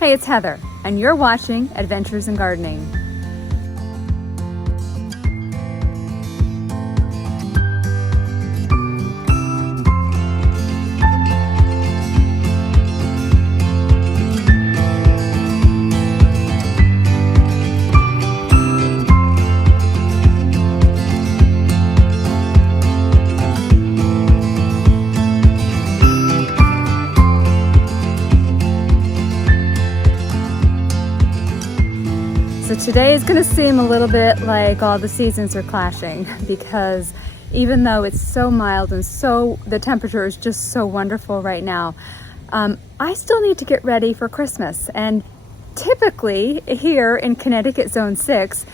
Hey, it's Heather, and you're watching Adventures in Gardening. So today is going to seem a little bit like all the seasons are clashing, because even though it's so mild and so the temperature is just so wonderful right now, I still need to get ready for Christmas. And typically here in Connecticut Zone 6,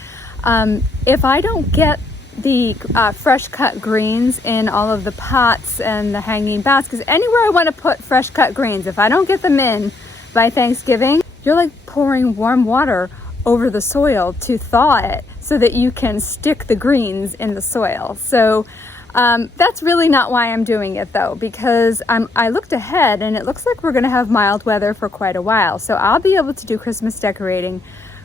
if I don't get the fresh cut greens in all of the pots and the hanging baskets, anywhere I want to put fresh cut greens, if I don't get them in by Thanksgiving, you're like pouring warm water over the soil to thaw it so that you can stick the greens in the soil. So that's really not why I'm doing it though, because I looked ahead and it looks like we're gonna have mild weather for quite a while. So I'll be able to do Christmas decorating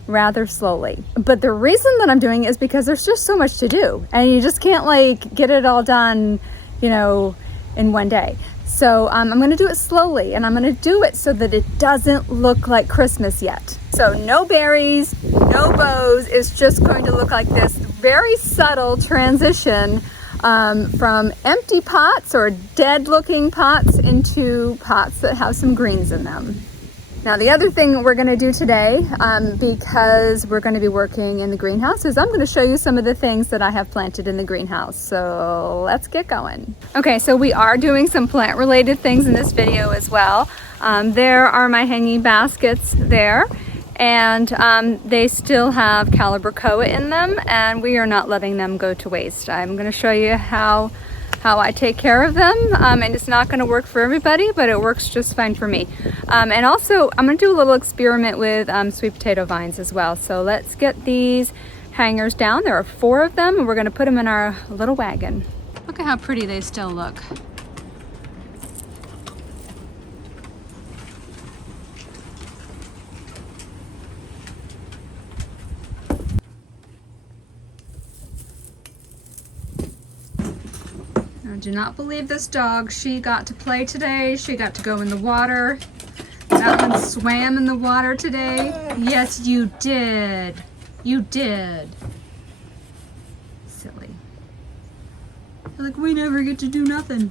rather slowly. But the reason that I'm doing it is because there's just so much to do and you just can't like get it all done, you know, in one day. So I'm gonna do it slowly, and I'm gonna do it so that it doesn't look like Christmas yet. So no berries, no bows, it's just going to look like this very subtle transition from empty pots or dead looking pots into pots that have some greens in them. Now the other thing we're gonna do today, because we're gonna be working in the greenhouse, is I'm gonna show you some of the things that I have planted in the greenhouse. So let's get going. Okay, so we are doing some plant related things in this video as well. There are my hanging baskets there, and they still have calibrachoa in them, and we are not letting them go to waste. I'm gonna show you how I take care of them, and it's not going to work for everybody, but it works just fine for me. And also I'm going to do a little experiment with sweet potato vines as well. So let's get these hangers down. There are 4 of them, and we're going to put them in our little wagon. Look at how pretty they still look. Do not believe this dog. She got to play today. She got to go in the water. That one swam in the water today. Yes, you did. You did. Silly. Like, we never get to do nothing.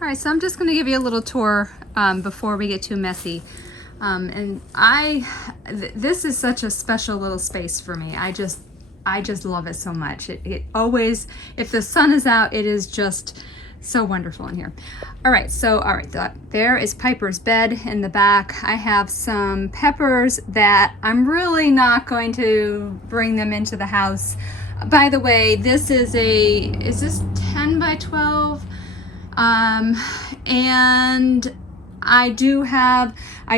All right, so I'm just gonna give you a little tour before we get too messy. And this is such a special little space for me. I just love it so much. It always, if the sun is out, it is just so wonderful in here. All right, there is Piper's bed in the back. I have some peppers that I'm really not going to bring them into the house. By the way, is this 10 by 12? And I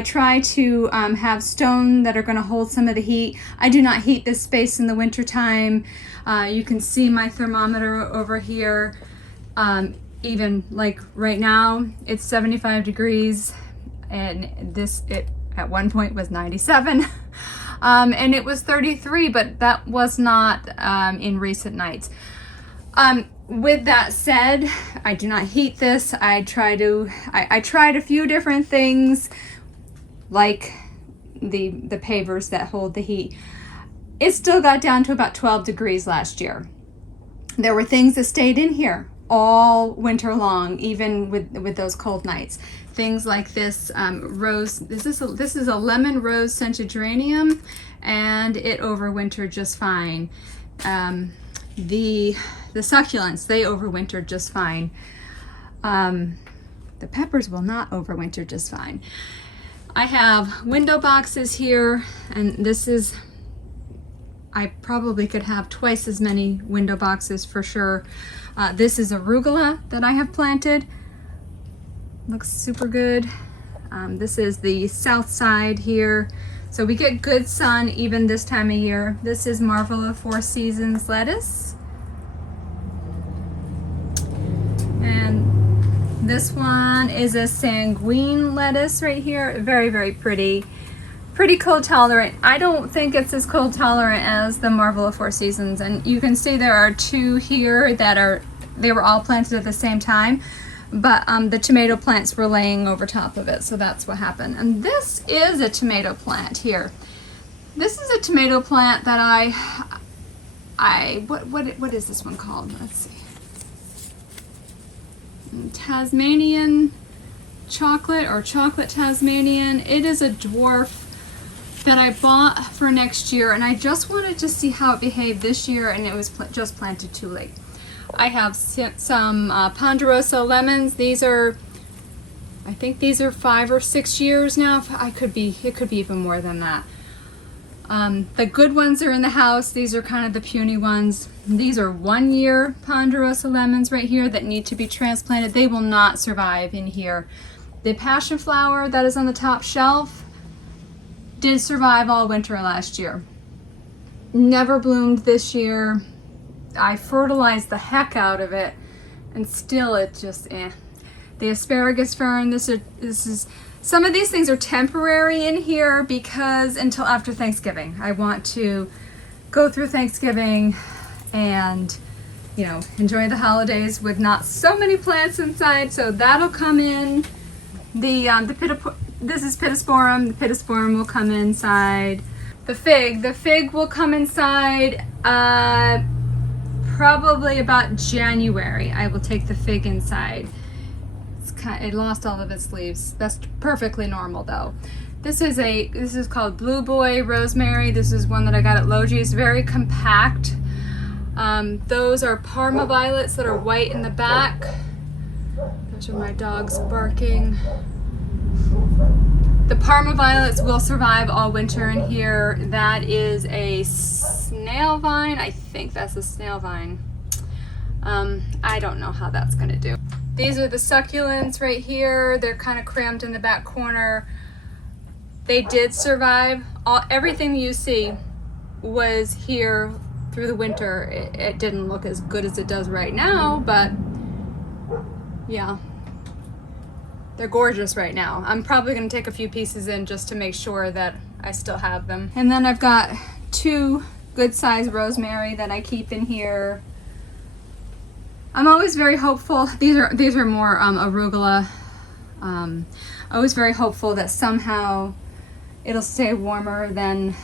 try to have stone that are going to hold some of the heat. I do not heat this space in the winter time. You can see my thermometer over here. Even like right now, it's 75 degrees, and it at one point was 97. And it was 33, but that was not in recent nights. With that said, I do not heat this. I tried a few different things, like the pavers that hold the heat. It still got down to about 12 degrees last year. There were things that stayed in here all winter long, even with those cold nights. Things like this rose. This is a lemon rose scented geranium, and it overwintered just fine. The succulents, they overwintered just fine. The peppers will not overwinter just fine. I have window boxes here, and this is, I probably could have twice as many window boxes for sure. This is arugula that I have planted. Looks super good. This is the south side here. So we get good sun even this time of year. This is Marvel of Four Seasons lettuce. And this one is a sanguine lettuce right here. Very, very pretty. Pretty cold tolerant. I don't think it's as cold tolerant as the Marvel of Four Seasons. And you can see there are two here that they were all planted at the same time. But the tomato plants were laying over top of it, so that's what happened. And this is a tomato plant here. This is a tomato plant that what is this one called? Let's see. Tasmanian chocolate, or chocolate Tasmanian. It is a dwarf that I bought for next year, and I just wanted to see how it behaved this year, and it was just planted too late. I have some Ponderosa lemons. These are, I think these are 5 or 6 years now. It could be even more than that. The good ones are in the house. These are kind of the puny ones. These are 1-year Ponderosa lemons right here that need to be transplanted. They will not survive in here. The passion flower that is on the top shelf did survive all winter last year. Never bloomed this year. I fertilized the heck out of it, and still it just The asparagus fern, this is some of these things are temporary in here because until after Thanksgiving. I want to go through Thanksgiving and, you know, enjoy the holidays with not so many plants inside, so that'll come in. This is Pittosporum. The Pittosporum will come inside. The fig will come inside probably about January. I will take the fig inside. It lost all of its leaves. That's perfectly normal though. This is called Blue Boy Rosemary. This is one that I got at Logie's. Very compact. Those are Parma violets that are white in the back. Those are my dogs barking. The Parma violets will survive all winter in here. That is a snail vine. I think that's a snail vine. I don't know how that's gonna do. These are the succulents right here. They're kind of crammed in the back corner. They did survive. Everything you see was here through the winter. It didn't look as good as it does right now, but yeah. They're gorgeous right now. I'm probably gonna take a few pieces in just to make sure that I still have them. And then I've got 2 good sized rosemary that I keep in here. I'm always very hopeful. These are more arugula. Always very hopeful that somehow it'll stay warmer than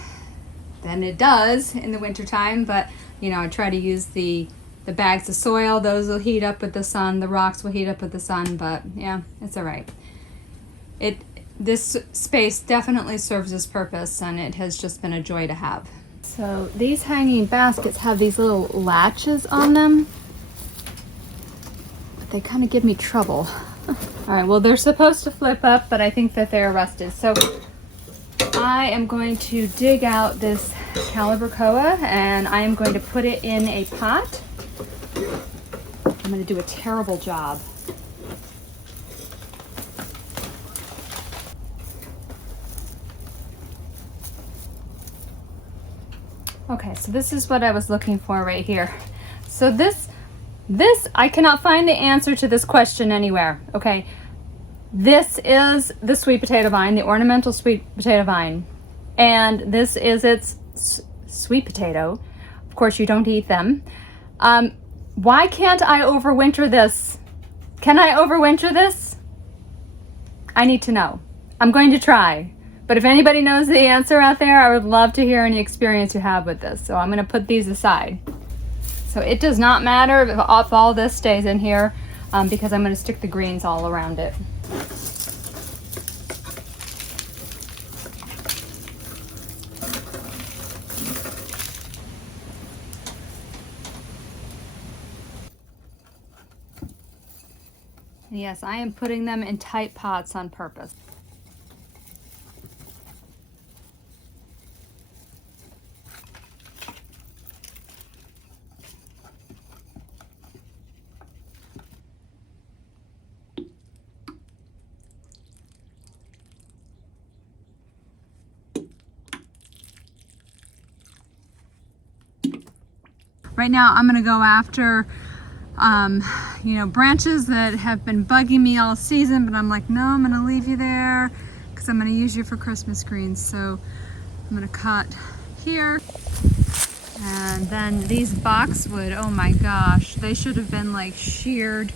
it does in the wintertime, but you know, I try to use the bags of soil. Those will heat up with the sun. The rocks will heat up with the sun, but yeah, it's all right. This space definitely serves its purpose, and it has just been a joy to have. So these hanging baskets have these little latches on them, but they kind of give me trouble. All right, well, they're supposed to flip up, but I think that they're rusted. So I am going to dig out this calibrachoa, and I am going to put it in a pot. I'm going to do a terrible job. Okay, so this is what I was looking for right here. So this I cannot find the answer to this question anywhere. Okay, this is the sweet potato vine, the ornamental sweet potato vine, and this is its sweet potato. Of course, you don't eat them. Why can't I overwinter this? Can I overwinter this? I need to know. I'm going to try. But if anybody knows the answer out there, I would love to hear any experience you have with this. So I'm going to put these aside. So it does not matter if all this stays in here because I'm going to stick the greens all around it. Yes, I am putting them in tight pots on purpose. right now I'm gonna go after you know, branches that have been bugging me all season, but I'm like, no, I'm gonna leave you there because I'm gonna use you for Christmas greens. So I'm gonna cut here. And then these boxwood, oh my gosh, they should have been like sheared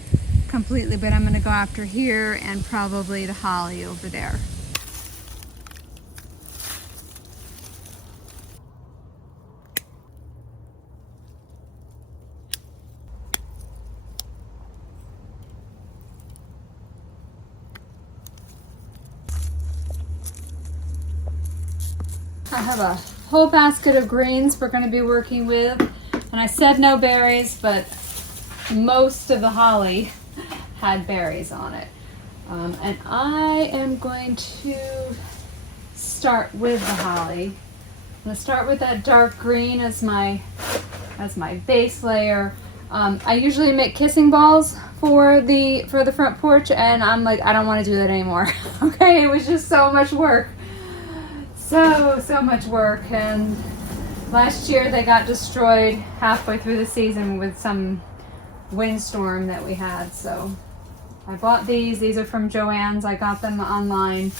completely, but I'm gonna go after here and probably the holly over there. I have a whole basket of greens we're going to be working with, and I said no berries, but most of the holly had berries on it. And I am going to start with the holly. I'm going to start with that dark green as my base layer. I usually make kissing balls for the front porch, and I'm like, I don't want to do that anymore. Okay, it was just so much work. So much work, and last year they got destroyed halfway through the season with some windstorm that we had. So I bought these are from Joann's. I got them online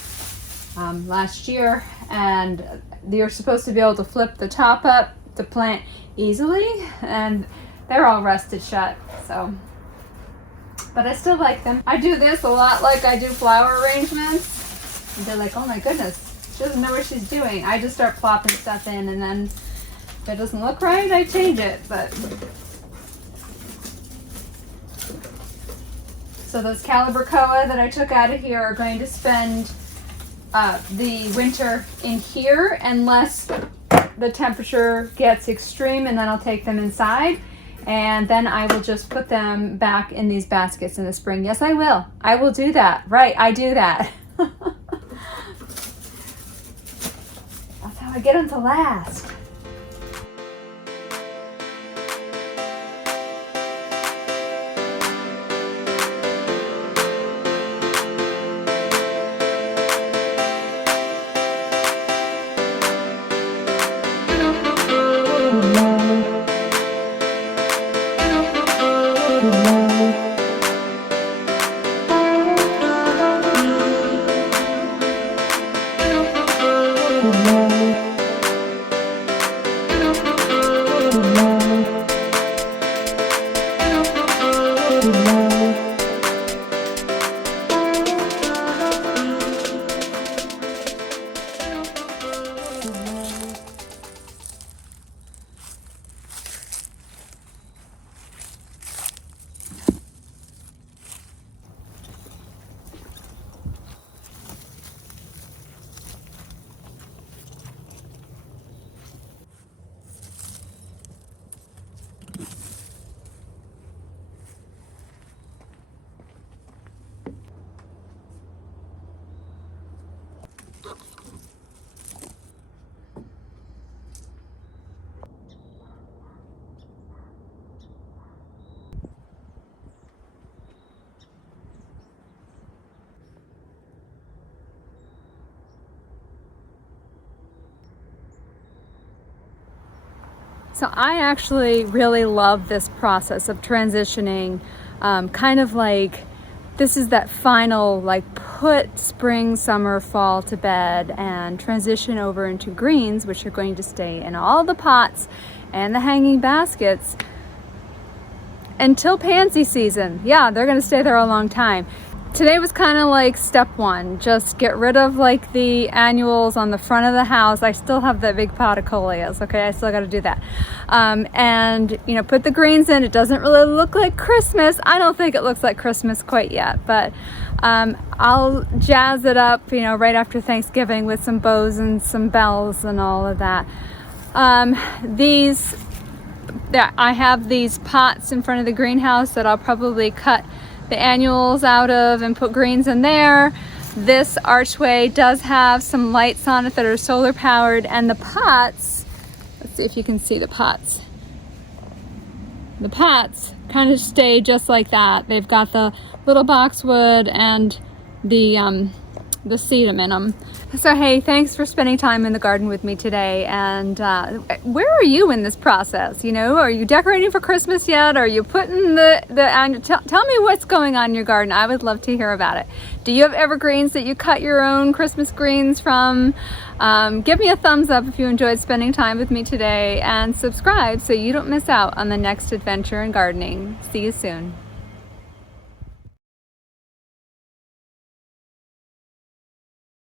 last year, and you're supposed to be able to flip the top up to plant easily, and they're all rusted shut, so, but I still like them. I do this a lot like I do flower arrangements, and they're like, oh my goodness, she doesn't know what she's doing. I just start plopping stuff in, and then if it doesn't look right, I change it. But so those calibrachoa that I took out of here are going to spend the winter in here unless the temperature gets extreme, and then I'll take them inside, and then I will just put them back in these baskets in the spring. Yes, I will. I will do that. Right, I do that. That's how I get them to last. So I actually really love this process of transitioning, kind of like this is that final, like, put spring, summer, fall to bed and transition over into greens, which are going to stay in all the pots and the hanging baskets until pansy season. Yeah, they're going to stay there a long time. Today was kind of like step one, just get rid of like the annuals on the front of the house. I still have that big pot of coleus, okay, I still got to do that. And you know, put the greens in. It doesn't really look like Christmas. I don't think it looks like Christmas quite yet, but I'll jazz it up, you know, right after Thanksgiving with some bows and some bells and all of that. I have these pots in front of the greenhouse that I'll probably cut the annuals out of and put greens in there. This archway does have some lights on it that are solar powered, and the pots, let's see if you can see the pots. The pots kind of stay just like that. They've got the little boxwood and the the sedum in them. So hey, thanks for spending time in the garden with me today. And where are you in this process? You know, are you decorating for Christmas yet? Are you putting tell me what's going on in your garden. I would love to hear about it. Do you have evergreens that you cut your own Christmas greens from? Give me a thumbs up if you enjoyed spending time with me today, and subscribe so you don't miss out on the next adventure in gardening. See you soon.